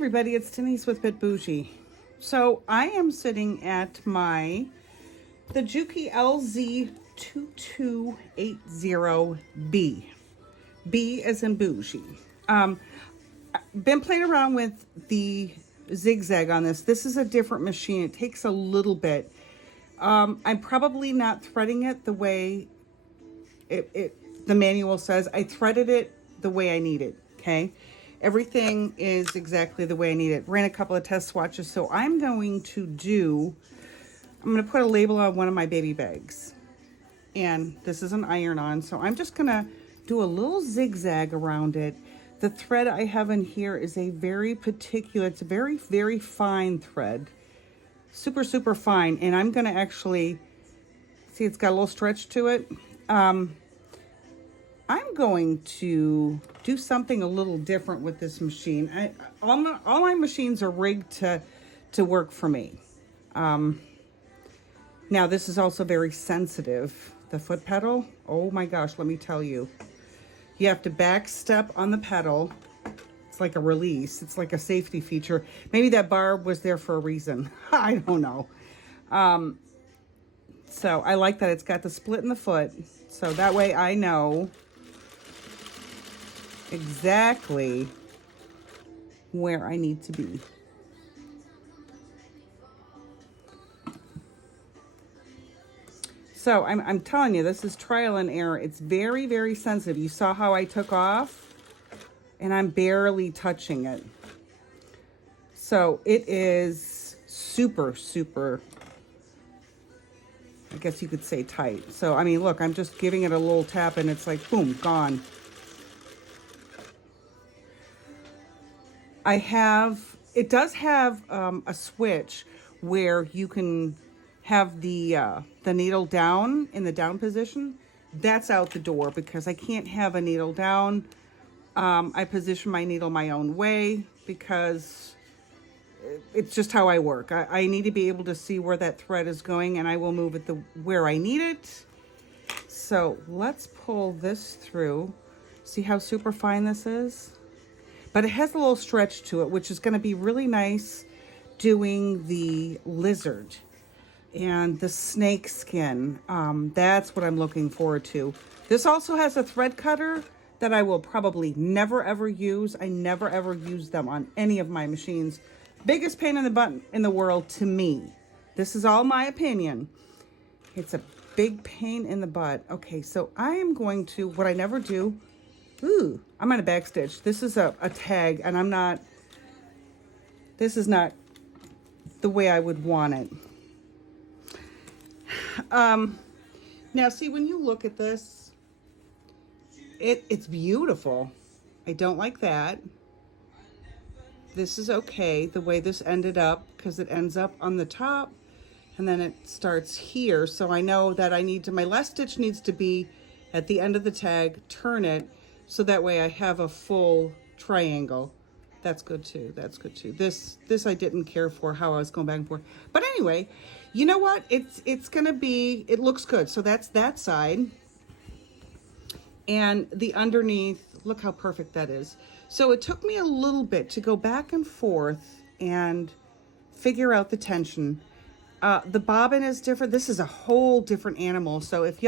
everybody, it's Denise with Bitbougie. So I am sitting at the Juki LZ-2280B. B as in bougie. Been playing around with the zigzag on this. This is a different machine. It takes a little bit. I'm probably not threading it the way the manual says. I threaded it the way I need it, okay? Everything is exactly the way I need it. Ran a couple of test swatches, so I'm going to put a label on one of my baby bags. And this is an iron-on, so I'm just gonna do a little zigzag around it. The thread I have in here is a very particular, it's a very, very fine thread. Super, super fine. And I'm gonna actually, see it's got a little stretch to it. I'm going to do something a little different with this machine. All my machines are rigged to work for me. Now this is also very sensitive. The foot pedal, oh my gosh, let me tell you. You have to back step on the pedal. It's like a release. It's like a safety feature. Maybe that barb was there for a reason. I don't know. So I like that it's got the split in the foot. So that way I know exactly where I need to be. So I'm telling you, this is trial and error. It's very, very sensitive. You saw how I took off and I'm barely touching it. So it is super, super, I guess you could say tight. So, I mean, look, I'm just giving it a little tap and it's like, boom, gone. It does have a switch where you can have the needle down in the down position. That's out the door because I can't have a needle down. I position my needle my own way because it's just how I work. I need to be able to see where that thread is going and I will move it where I need it. So let's pull this through. See how super fine this is? But it has a little stretch to it, which is going to be really nice doing the lizard and the snake skin. That's what I'm looking forward to. This also has a thread cutter that I will probably never ever use. I never ever use them on any of my machines. Biggest pain in the butt in the world to me. This is all my opinion. It's a big pain in the butt. Okay, so I am going to, what I never do, I'm going to backstitch. This is a tag and this is not the way I would want it. Now see, when you look at this, it's beautiful. I don't like that. This is okay, the way this ended up, because it ends up on the top and then it starts here. So I know that my last stitch needs to be at the end of the tag, turn it, so that way I have a full triangle. That's good too, that's good too. This I didn't care for how I was going back and forth. But anyway, you know what? It's gonna be, it looks good. So that's that side. And the underneath, look how perfect that is. So it took me a little bit to go back and forth and figure out the tension. The bobbin is different. This is a whole different animal. So if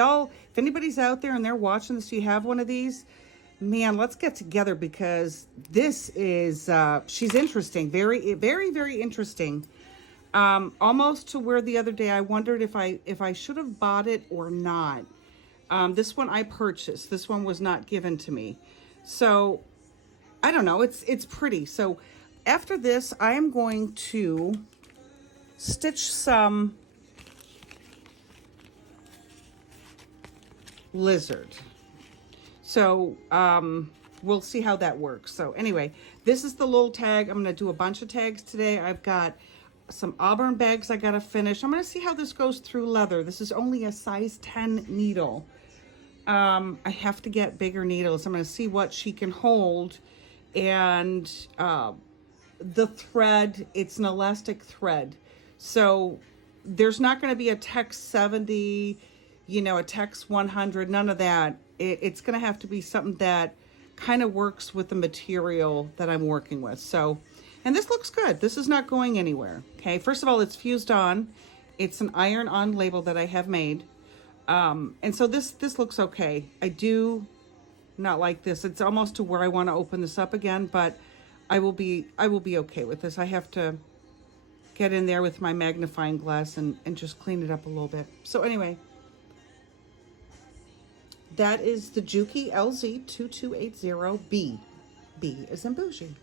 anybody's out there and they're watching this, you have one of these, man, let's get together because this is, she's interesting. Very, very, very interesting. Almost to where the other day I wondered if I should have bought it or not. This one I purchased. This one was not given to me. So I don't know. It's pretty. So after this, I am going to stitch some lizard. So we'll see how that works. So anyway, this is the little tag. I'm going to do a bunch of tags today. I've got some auburn bags I got to finish. I'm going to see how this goes through leather. This is only a size 10 needle. I have to get bigger needles. I'm going to see what she can hold. And the thread, it's an elastic thread. So there's not going to be a Tex 70, a Tex 100, none of that. It's going to have to be something that kind of works with the material that I'm working with. So And this looks good. This is not going anywhere. Okay, first of all, it's fused on. It's an iron-on label that I have made. And so this looks okay. I do not like this. It's almost to where I want to open this up again, but I will be okay with this. I have to get in there with my magnifying glass and just clean it up a little bit. So anyway, that is the Juki LZ-2280B. B is in bougie.